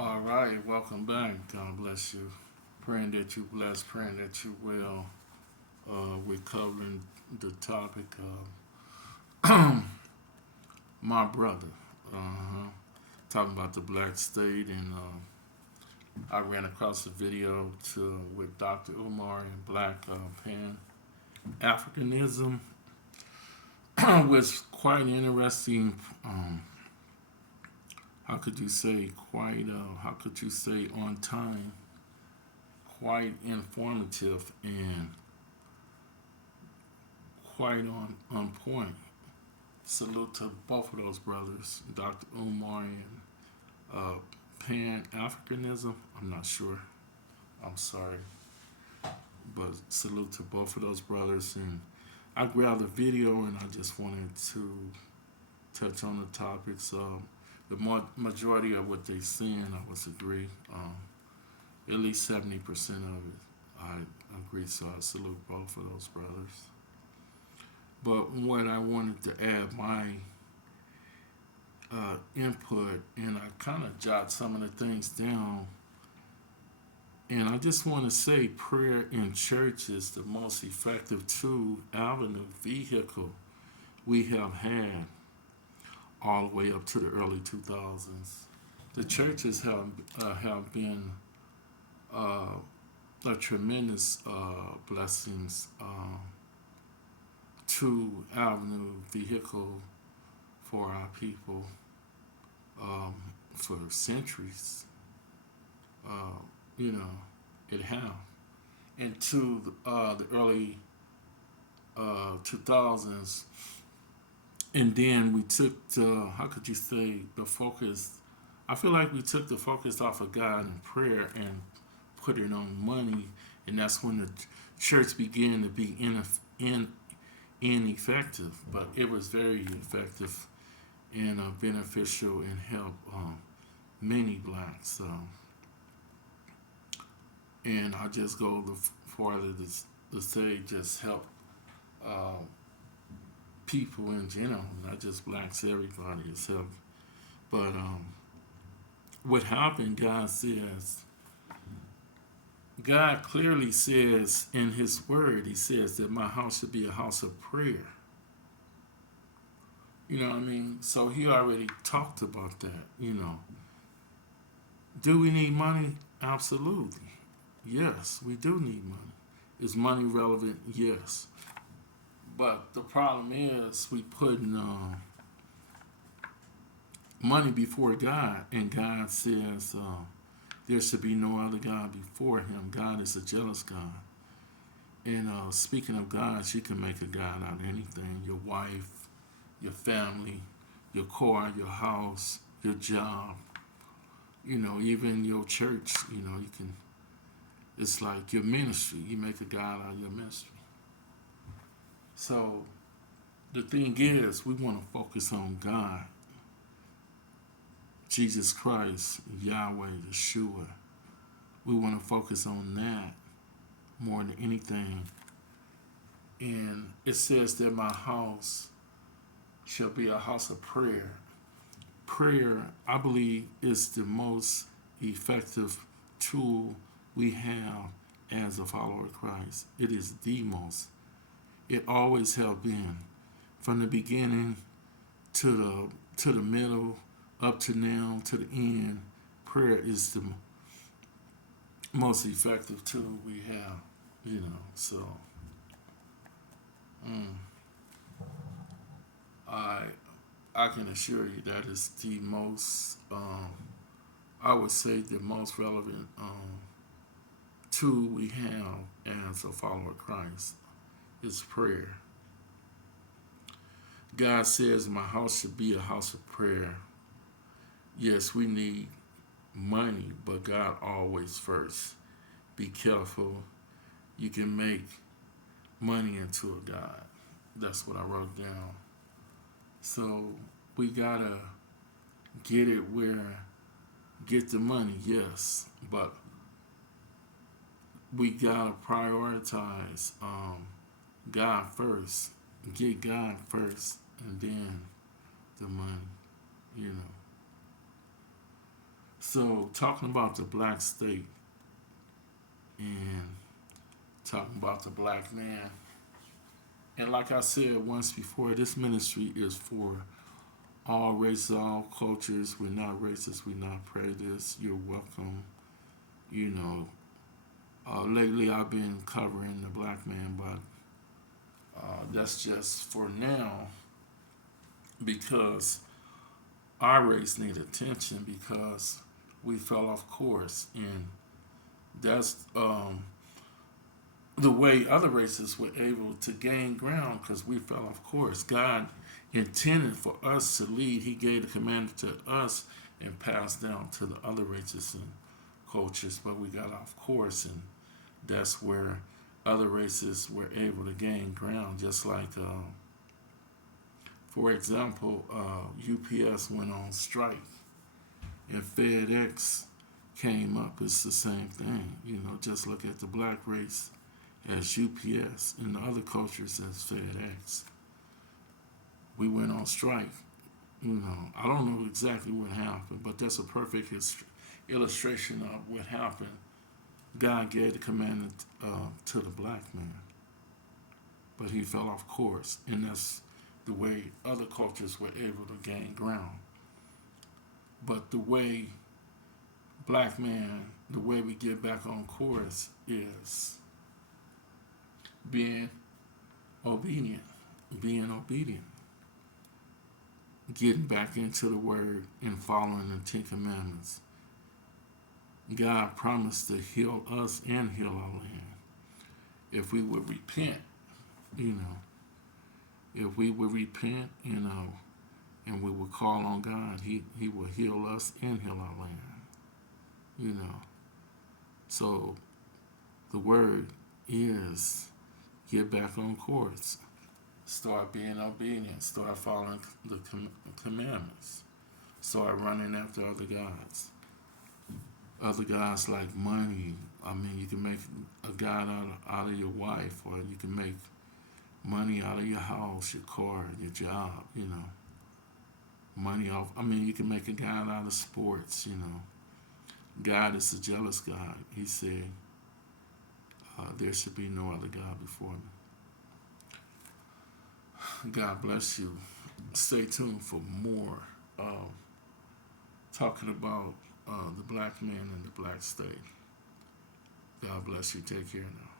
All right, welcome back. God bless you. Praying that you blessed, praying that you will. We're covering the topic of my brother. Uh-huh. Talking about the black state, and I ran across a video with Dr. Umar and Black Pan Africanism, was quite interesting. How could you say quite? How could you say on time? Quite informative and quite on point. Salute to both of those brothers, Dr. Umar and uh, Pan Africanism. I'm not sure. I'm sorry, but salute to both of those brothers. And I grabbed the video and I just wanted to touch on the topics. The majority of what they saying, I was agree. At least 70% of it, I agree. So I salute both of those brothers. But what I wanted to add my input, and I kind of jot some of the things down. And I just want to say prayer in church is the most effective tool, avenue, vehicle we have had all the way up to the early 2000s. The churches have been a tremendous blessings to avenue vehicle for our people for centuries. Uh, you know, it have. And to the early 2000s, and then we took the, how could you say, the focus. I feel like we took the focus off of God and prayer and put it on money, and that's when the church began to be ineffective. But it was very effective and beneficial and helped many blacks. And I just go farther to say just help uh, people in general, not just blacks, everybody is helped. But what happened, God clearly says in His Word, He says that my house should be a house of prayer. You know what I mean? So He already talked about that, you know. Do we need money? Absolutely. Yes, we do need money. Is money relevant? Yes. But the problem is we putting money before God, and God says there should be no other God before Him. God is a jealous God. And speaking of gods, you can make a God out of anything. Your wife, your family, your car, your house, your job. You know, even your church. You know, you can. It's like your ministry. You make a God out of your ministry. So the thing is, we want to focus on God, Jesus Christ, Yahweh, Yeshua. We want to focus on that more than anything. And it says that my house shall be a house of prayer. Prayer, I believe, is the most effective tool we have as a follower of Christ. It is the most. It always have been, from the beginning to the middle, up to now, to the end. Prayer is the most effective tool we have. You know, so mm, I I can assure you that is the most, I would say, the most relevant tool we have as a follower of Christ is prayer. God says, my house should be a house of prayer. Yes, we need money, but God always first. Be careful. You can make money into a God. That's what I wrote down. So we gotta get it where, get the money, yes, but we gotta prioritize God first. Get God first, and then the money. You know. So, talking about the black state and talking about the black man, and like I said once before, this ministry is for all races, all cultures. We're not racist, we're not prejudiced. You're welcome. You know, lately I've been covering the black man, but that's just for now because our race need attention because we fell off course, and that's the way other races were able to gain ground because we fell off course. God intended for us to lead. He gave the command to us and passed down to the other races and cultures, but we got off course, and that's where other races were able to gain ground. Just like, for example, UPS went on strike, and FedEx came up. It's the same thing. You know, just look at the black race as UPS and the other cultures as FedEx. We went on strike. You know, I don't know exactly what happened, but that's a perfect illustration of what happened. God gave the commandment to the black man, but he fell off course, and that's the way other cultures were able to gain ground. But the way black man, the way we get back on course is being obedient, being obedient, getting back into the word and following the Ten Commandments. God promised to heal us and heal our land if we would repent. You know, if we would repent, and we would call on God, He will heal us and heal our land. You know, so the word is get back on course. Start being obedient. Start following the commandments. Start running after other gods. Other gods like money. I mean, you can make a god out of your wife, or you can make money out of your house, your car, your job. You know, money off. I mean, you can make a god out of sports. You know, God is a jealous God. He said, there should be no other God before me. God bless you. Stay tuned for more talking about the black man and the black state. God bless you. Take care now.